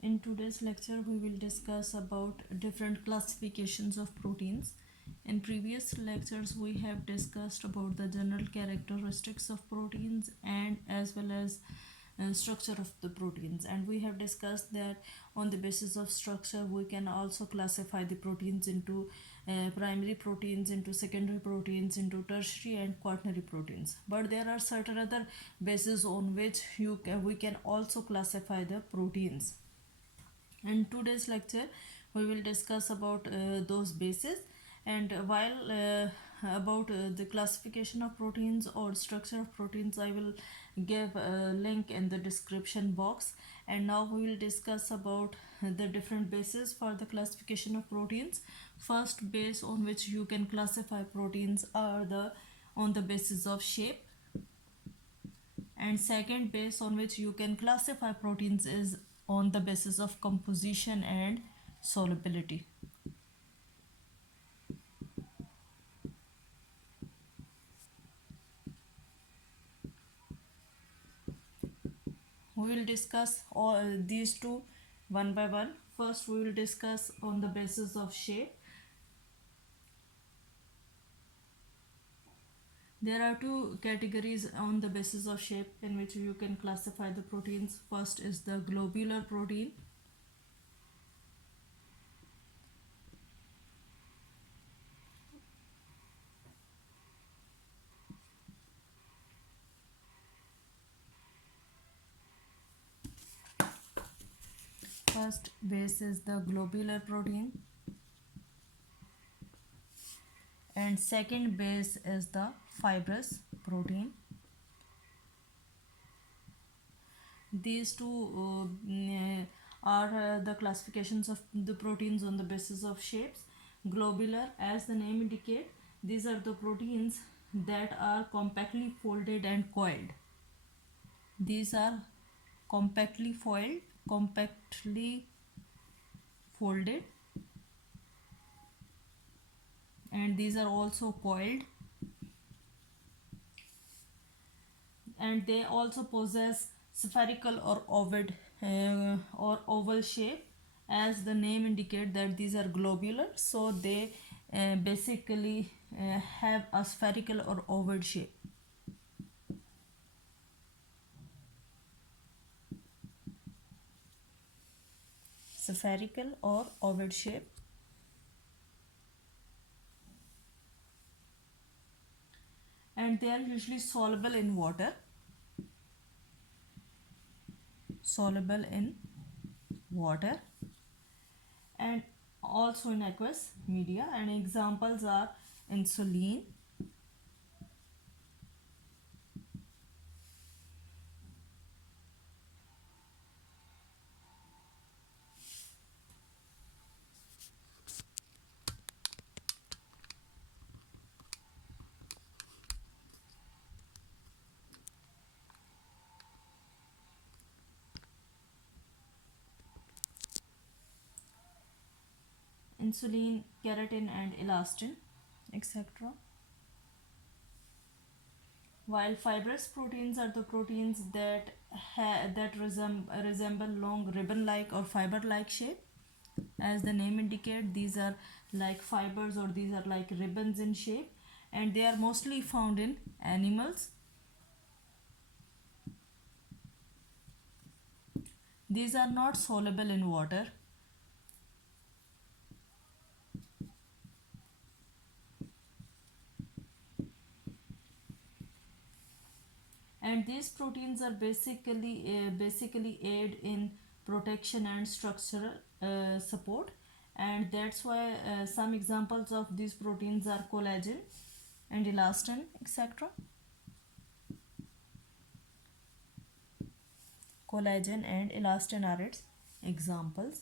In today's lecture, we will discuss about different classifications of proteins. In previous lectures, we have discussed about the general characteristics of proteins and as well as structure of the proteins, and we have discussed that on the basis of structure we can also classify the proteins into primary proteins, into secondary proteins, into tertiary and quaternary proteins. But there are certain other bases on which we can also classify the proteins. In today's lecture we will discuss about those bases, and while about the classification of proteins or structure of proteins, I will give a link in the description box. And now we will discuss about the different bases for the classification of proteins. First base on which you can classify proteins are on the basis of shape, and second base on which you can classify proteins is on the basis of composition and solubility. We will discuss all these two one by one. First we will discuss on the basis of shape. There are two categories on the basis of shape in which you can classify the proteins. First is the globular protein. First base is the globular protein, and second base is the fibrous protein. These two are the classifications of the proteins on the basis of shapes. Globular, as the name indicates, these are the proteins that are compactly folded and coiled. These are compactly folded, and these are also coiled, and they also possess spherical or oval shape. As the name indicates that these are globular, so they basically have a spherical or oval shape. Spherical or oval shape. And they are usually soluble in water. And also in aqueous media, and examples are insulin, keratin and elastin, etc. While fibrous proteins are the proteins that resemble long ribbon-like or fiber-like shape. As the name indicates, these are like fibers, or these are like ribbons in shape, and they are mostly found in animals. These are not soluble in water. And these proteins are basically aid in protection and structural support, and that's why some examples of these proteins are collagen and elastin, etc. Collagen and elastin are its examples.